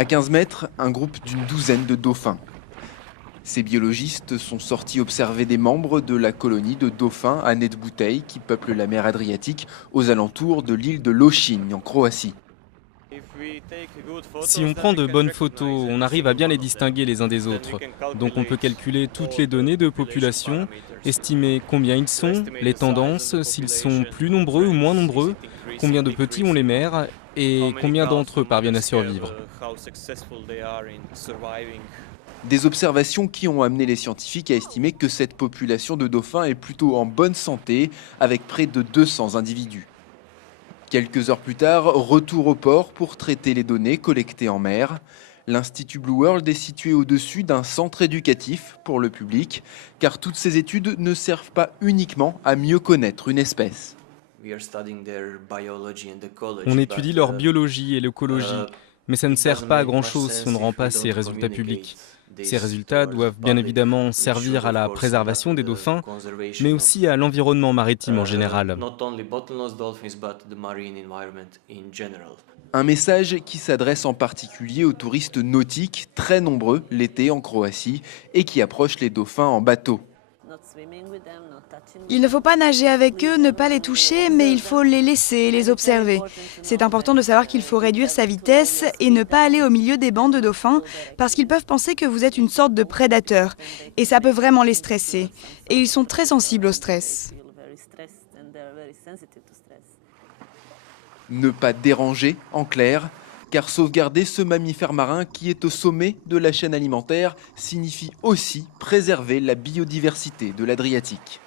À 15 mètres, un groupe d'une douzaine de dauphins. Ces biologistes sont sortis observer des membres de la colonie de dauphins à nez de bouteille qui peuplent la mer Adriatique aux alentours de l'île de Lošinj en Croatie. Si on prend de bonnes photos, on arrive à bien les distinguer les uns des autres. Donc on peut calculer toutes les données de population, estimer combien ils sont, les tendances, s'ils sont plus nombreux ou moins nombreux, combien de petits ont les mères et combien d'entre eux parviennent à survivre. Des observations qui ont amené les scientifiques à estimer que cette population de dauphins est plutôt en bonne santé, avec près de 200 individus. Quelques heures plus tard, retour au port pour traiter les données collectées en mer. L'Institut Blue World est situé au-dessus d'un centre éducatif pour le public, car toutes ces études ne servent pas uniquement à mieux connaître une espèce. On étudie leur biologie et l'écologie, mais ça ne sert pas à grand-chose si on ne rend pas ces résultats publics. Ces résultats doivent bien évidemment servir à la préservation des dauphins, mais aussi à l'environnement maritime en général. Un message qui s'adresse en particulier aux touristes nautiques, très nombreux l'été en Croatie, et qui approchent les dauphins en bateau. Il ne faut pas nager avec eux, ne pas les toucher, mais il faut les laisser, les observer. C'est important de savoir qu'il faut réduire sa vitesse et ne pas aller au milieu des bancs de dauphins parce qu'ils peuvent penser que vous êtes une sorte de prédateur. Et ça peut vraiment les stresser. Et ils sont très sensibles au stress. Ne pas déranger, en clair, car sauvegarder ce mammifère marin qui est au sommet de la chaîne alimentaire signifie aussi préserver la biodiversité de l'Adriatique.